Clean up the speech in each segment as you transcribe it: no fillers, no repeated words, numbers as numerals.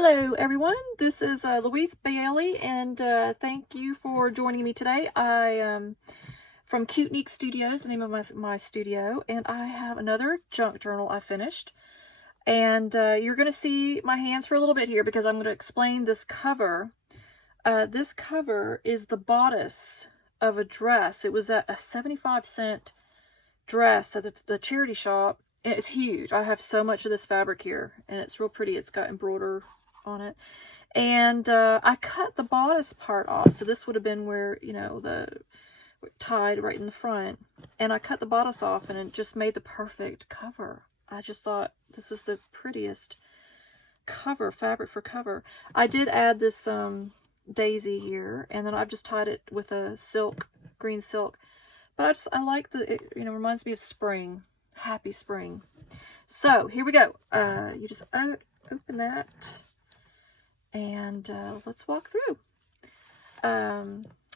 Hello everyone, this is Louise Bailey, and thank you for joining me today. I am from Cute Neek Studios, the name of my studio, and I have another junk journal I finished. And you're going to see my hands for a little bit here because I'm going to explain this cover. This cover is the bodice of a dress. It was a 75-cent dress at the charity shop. It's huge. I have so much of this fabric here, and it's real pretty. It's got embroidery on it, and I cut the bodice part off, so this would have been where, you know, the tied right in the front, and I cut the bodice off, and it just made the perfect cover. I just thought this is the prettiest cover, fabric for cover. I did add this daisy here, and then I've just tied it with a silk, green silk, but I like it, you know, reminds me of spring, happy spring. So here we go. You just open that, and let's walk through.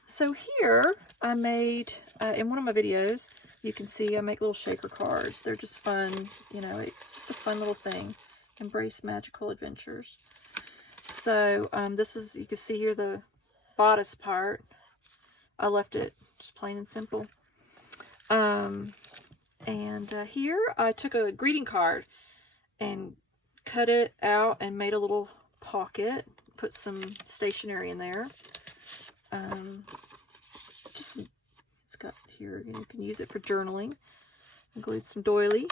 So here I made, in one of my videos, you can see I make little shaker cards. They're just fun, you know, it's just a fun little thing. Embrace magical adventures. So this is, you can see here the bodice part. I left it just plain and simple. And here I took a greeting card and cut it out and made a little pocket, put some stationery in there. It's got here, you can use it for journaling. Include some doily.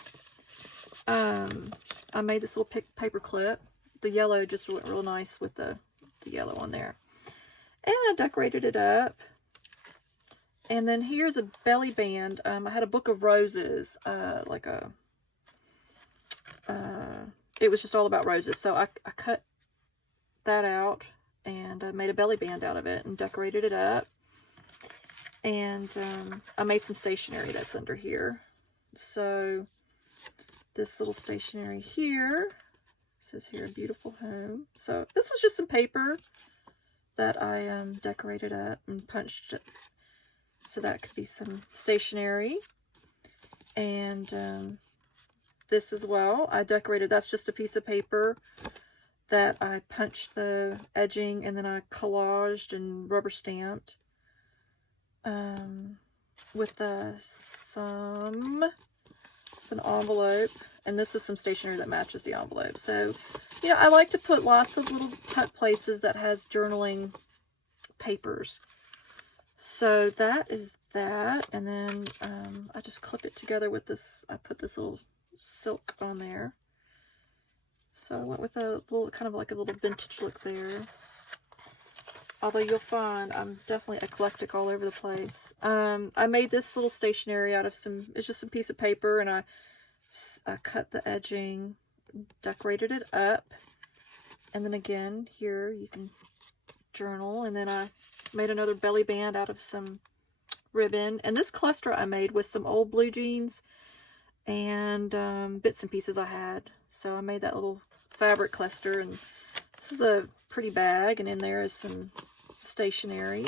I made this little paper clip. The yellow just went real nice with the yellow on there. And I decorated it up. And then here's a belly band. I had a book of roses, it was just all about roses. So I cut that out and I made a belly band out of it and decorated it up. And I made some stationery that's under here. So this little stationery here says here, beautiful home. So this was just some paper that I decorated up and punched it. So that could be some stationery. And this as well, I decorated, that's just a piece of paper that I punched the edging and then I collaged and rubber stamped with an envelope. And this is some stationery that matches the envelope. So, you know, I like to put lots of little tuck places that has journaling papers. So that is that, and then I just clip it together with this, I put this little silk on there. So I went with a little, kind of like a little vintage look there. Although you'll find I'm definitely eclectic all over the place. I made this little stationery out of it's just some piece of paper, and I cut the edging, decorated it up, and then again, here you can journal, and then I made another belly band out of some ribbon, and this cluster I made with some old blue jeans and bits and pieces I had. So I made that little fabric cluster, and this is a pretty bag, and in there is some stationery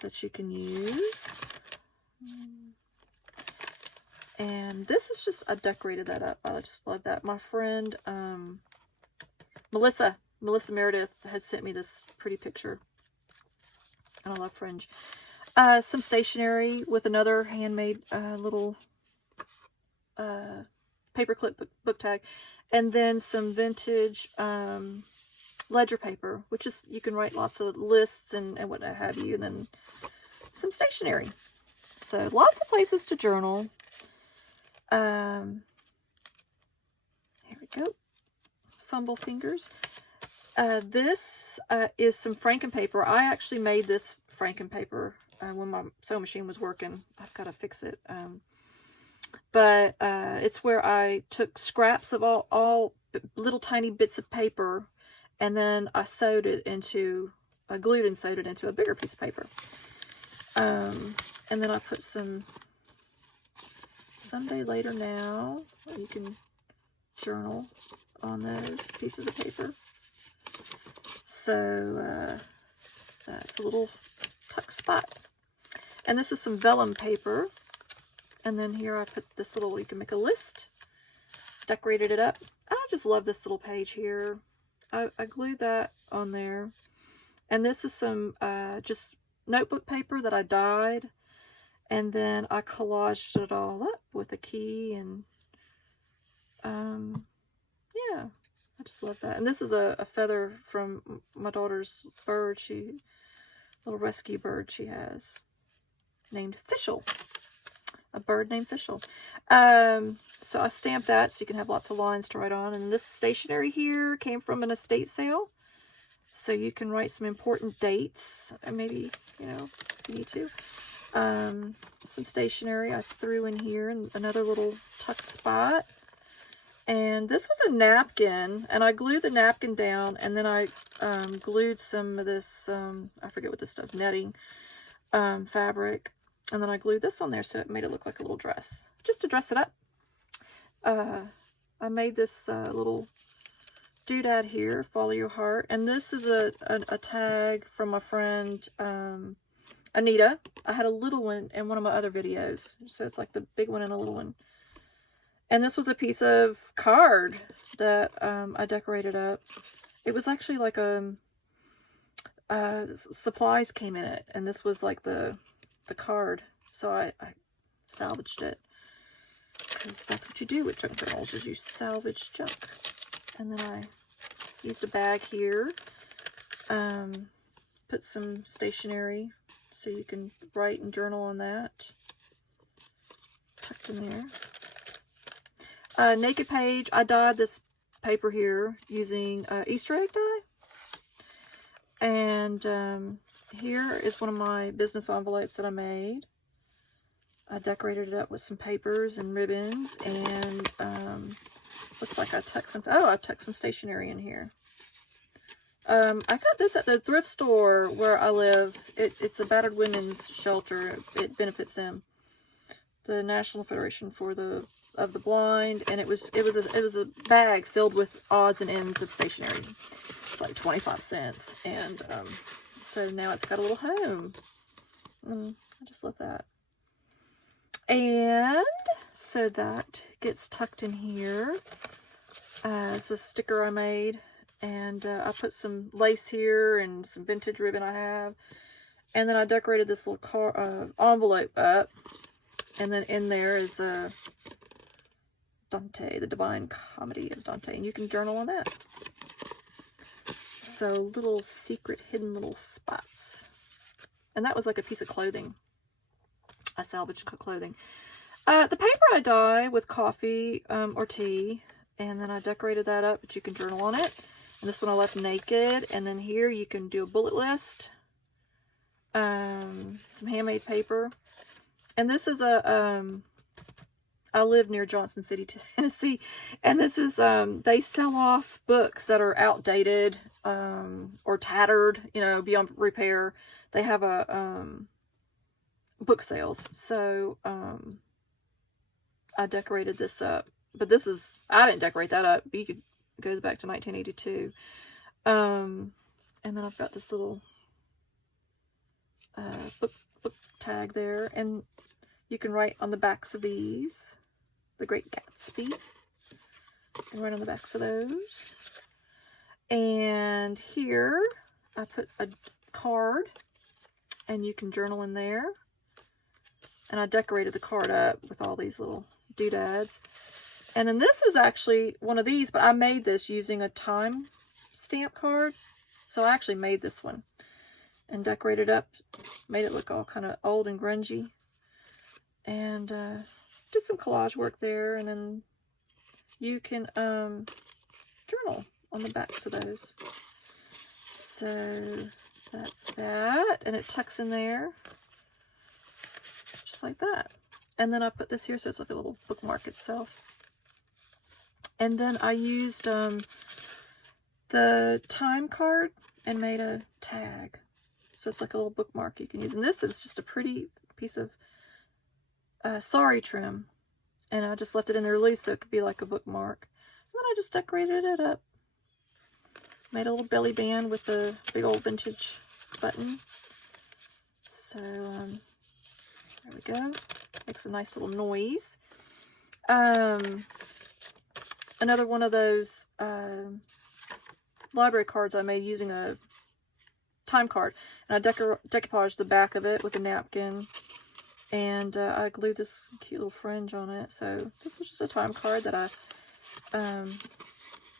that you can use. And this is just, I decorated that up. I just love that. My friend Melissa Meredith had sent me this pretty picture. And I love fringe. Some stationery with another handmade little paperclip book tag. And then some vintage ledger paper, which is, you can write lots of lists and what have you. And then some stationery. So lots of places to journal. Here we go. Fumble fingers. This is some Franken paper. I actually made this Franken paper when my sewing machine was working. I've got to fix it. But it's where I took scraps of all little tiny bits of paper, and then I sewed it into, I glued and sewed it into a bigger piece of paper. And then I put some Someday Later Now. You can journal on those pieces of paper. So that's a little tuck spot. And this is some vellum paper. And then here I put this little, you can make a list. Decorated it up. I just love this little page here. I glued that on there. And this is some just notebook paper that I dyed. And then I collaged it all up with a key. And yeah, I just love that. And this is a feather from my daughter's bird. Little rescue bird she has named Fischl. A bird named Fischl. So I stamped that so you can have lots of lines to write on. And this stationery here came from an estate sale. So you can write some important dates. And maybe, you know, if you need to. Some stationery I threw in here. And another little tuck spot. And this was a napkin. And I glued the napkin down. And then I glued some of this, I forget what this stuff, netting fabric. And then I glued this on there so it made it look like a little dress. Just to dress it up. I made this little doodad here, Follow Your Heart. And this is a tag from my friend Anita. I had a little one in one of my other videos. So it's like the big one and a little one. And this was a piece of card that I decorated up. It was actually like supplies came in it. And this was like the card, so I salvaged it, because that's what you do with junk journals, is you salvage junk. And then I used a bag here, put some stationery so you can write and journal on that, tucked in there. Naked page, I dyed this paper here using Easter egg dye, and here is one of my business envelopes that I made. I decorated it up with some papers and ribbons, and looks like I tucked some stationery in here. I got this at the thrift store where I live. It's a battered women's shelter. It benefits them, the National Federation of the Blind, and it was a bag filled with odds and ends of stationery, like 25 cents, and so now it's got a little home. I just love that. And so that gets tucked in here. It's a sticker I made. And I put some lace here and some vintage ribbon I have. And then I decorated this little envelope up. And then in there is Dante, the Divine Comedy of Dante. And you can journal on that. So little secret hidden little spots. And that was like a piece of clothing. I salvaged clothing. The paper I dye with coffee or tea. And then I decorated that up, but you can journal on it. And this one I left naked. And then here you can do a bullet list. Some handmade paper. And this is I live near Johnson City, Tennessee. And this is, they sell off books that are outdated or tattered, beyond repair. They have book sales. So I decorated this up. But I didn't decorate that up. It goes back to 1982. And then I've got this little book tag there. And you can write on the backs of these. The Great Gatsby. You can write on the backs of those. And here I put a card. And you can journal in there. And I decorated the card up with all these little doodads. And then this is actually one of these, but I made this using a time stamp card. So I actually made this one and decorated up, made it look all kind of old and grungy. And did some collage work there. And then you can journal on the backs of those. So that's that. And it tucks in there. Just like that. And then I put this here so it's like a little bookmark itself. And then I used the time card and made a tag. So it's like a little bookmark you can use. And this is just a pretty piece of sari trim. And I just left it in there loose so it could be like a bookmark. And then I just decorated it up. Made a little belly band with the big old vintage button. So there we go. Makes a nice little noise. Another one of those library cards I made using a time card. And I decoupaged the back of it with a napkin. And I glued this cute little fringe on it. So this was just a time card that I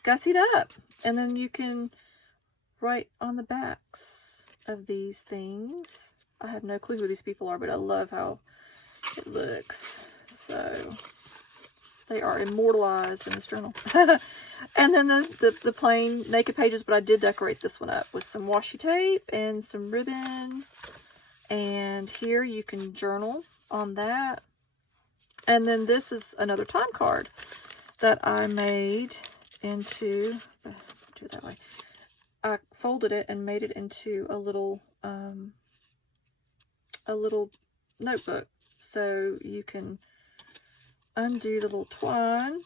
gussied up. And then you can write on the backs of these things. I have no clue who these people are, but I love how it looks. So they are immortalized in this journal. And then the plain naked pages, but I did decorate this one up with some washi tape and some ribbon. And here you can journal on that. And then this is another time card that I made into, do it that way. I folded it and made it into a little notebook. So you can undo the little twine.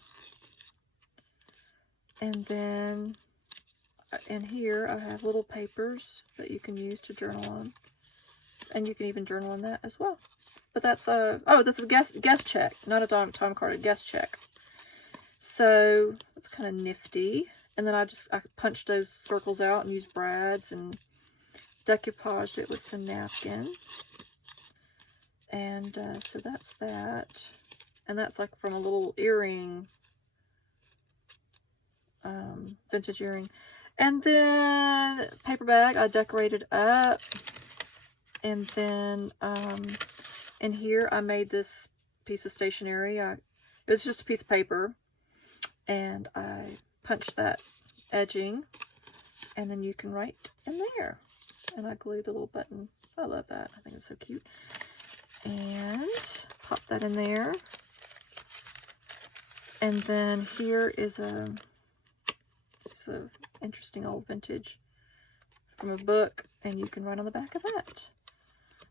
And then in here I have little papers that you can use to journal on. And you can even journal on that as well. But that's, oh, this is guest check. Not a time card, a guest check. So it's kind of nifty. And then I punched those circles out and used brads and decoupaged it with some napkin. And so that's that. And that's like from a little earring, vintage earring. And then paper bag I decorated up. And then in here I made this piece of stationery. It was just a piece of paper. And I punched that edging. And then you can write in there. And I glued a little button. I love that. I think it's so cute. And pop that in there. And then here is it's a interesting old vintage from a book, and you can write on the back of that.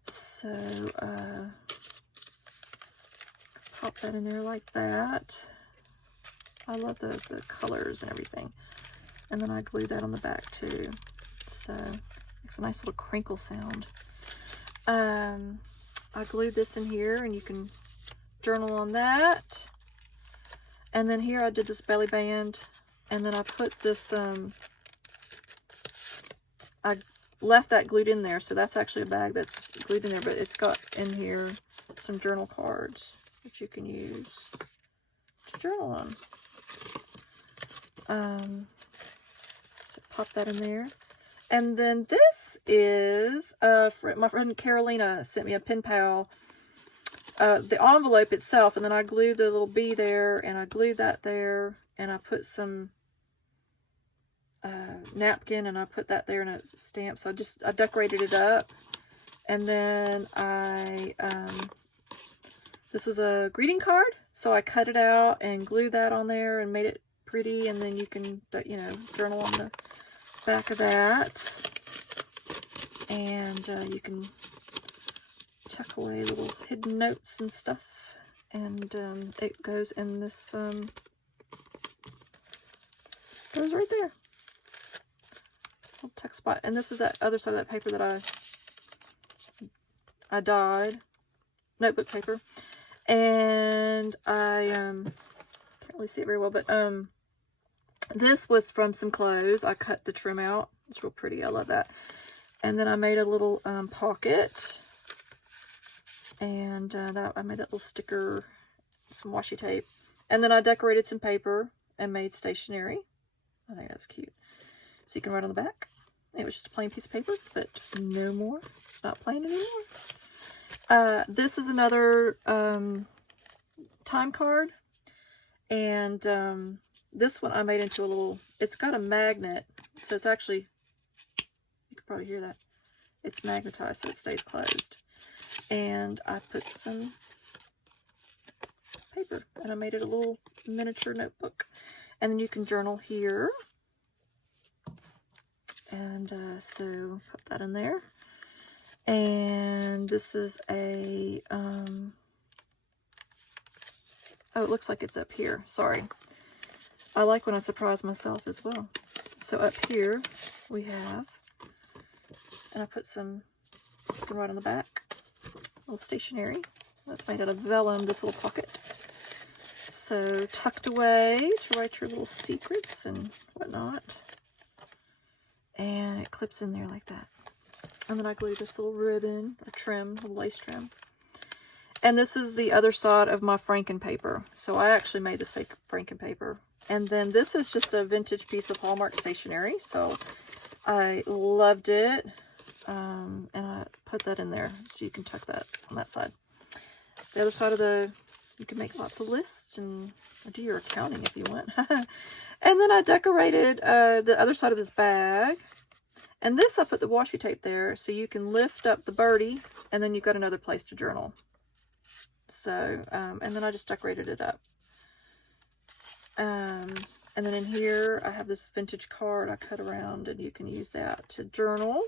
So pop that in there like that. I love the colors and everything. And then I glue that on the back too. So makes a nice little crinkle sound. I glued this in here, and you can journal on that. And then here I did this belly band, and then I put this, I left that glued in there, so that's actually a bag that's glued in there, but it's got in here some journal cards that you can use to journal on. So pop that in there. And then this is, my friend Carolina sent me a pen pal, the envelope itself, and then I glued the little bee there, and I glued that there, and I put some napkin, and I put that there, and it's a stamp. So I decorated it up, and then this is a greeting card, so I cut it out and glued that on there and made it pretty, and then you can, journal on the back of that, and you can tuck away little hidden notes and stuff, and it goes in this goes right there, little tuck spot. And this is that other side of that paper that I dyed, notebook paper, and I can't really see it very well, but this was from some clothes. I cut the trim out. It's real pretty. I love that. And then I made a little pocket. And I made that little sticker, some washi tape. And then I decorated some paper and made stationery. I think that's cute. So you can write on the back. It was just a plain piece of paper, but no more. It's not plain anymore. This is another time card. And this one I made into a little, it's got a magnet, so it's actually, you can probably hear that, it's magnetized so it stays closed. And I put some paper, and I made it a little miniature notebook. And then you can journal here. And so put that in there. And this is a, oh, it looks like it's up here, sorry. I like when I surprise myself as well. So up here we have, and I put some, you can write on the back, little stationery. That's made out of vellum, this little pocket. So tucked away to write your little secrets and whatnot. And it clips in there like that. And then I glued this little ribbon, a trim, a lace trim. And this is the other side of my Franken paper. So I actually made this fake Franken paper. And then this is just a vintage piece of Hallmark stationery. So I loved it. And I put that in there so you can tuck that on that side. The other side of you can make lots of lists and do your accounting if you want. And then I decorated the other side of this bag. And this, I put the washi tape there so you can lift up the birdie and then you've got another place to journal. So, and then I just decorated it up. And then in here, I have this vintage card I cut around and you can use that to journal.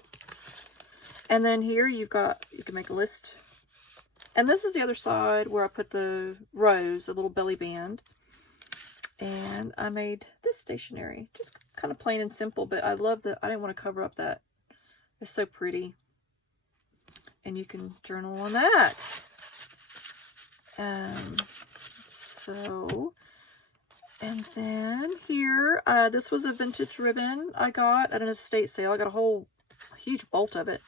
And then here you can make a list. And this is the other side where I put the rose, a little belly band. And I made this stationery, just kind of plain and simple, but I love that. I didn't want to cover up that. It's so pretty. And you can journal on that. And then here, this was a vintage ribbon I got at an estate sale. I got a whole huge bolt of it.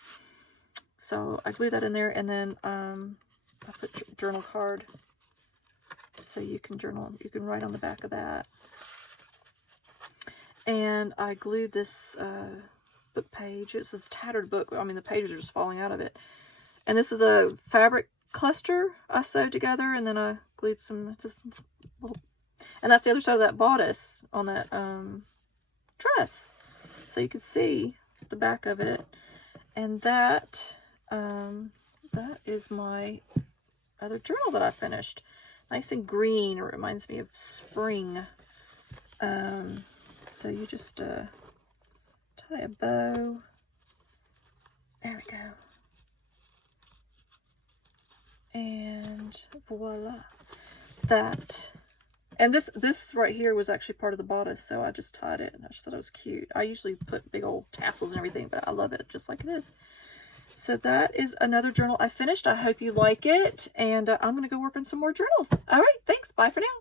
So I glued that in there, and then I put journal card. So you can journal, you can write on the back of that. And I glued this book page. It's this tattered book. I mean, the pages are just falling out of it. And this is a fabric cluster I sewed together, and then I glued just little, and that's the other side of that bodice on that dress. So you can see the back of it. And that is my other journal that I finished. Nice and green. It reminds me of spring. So you just tie a bow. There we go. And voila. That. And this right here was actually part of the bodice, so I just tied it, and I just thought it was cute. I usually put big old tassels and everything, but I love it just like it is. So that is another journal I finished. I hope you like it, and I'm going to go work on some more journals. All right, thanks. Bye for now.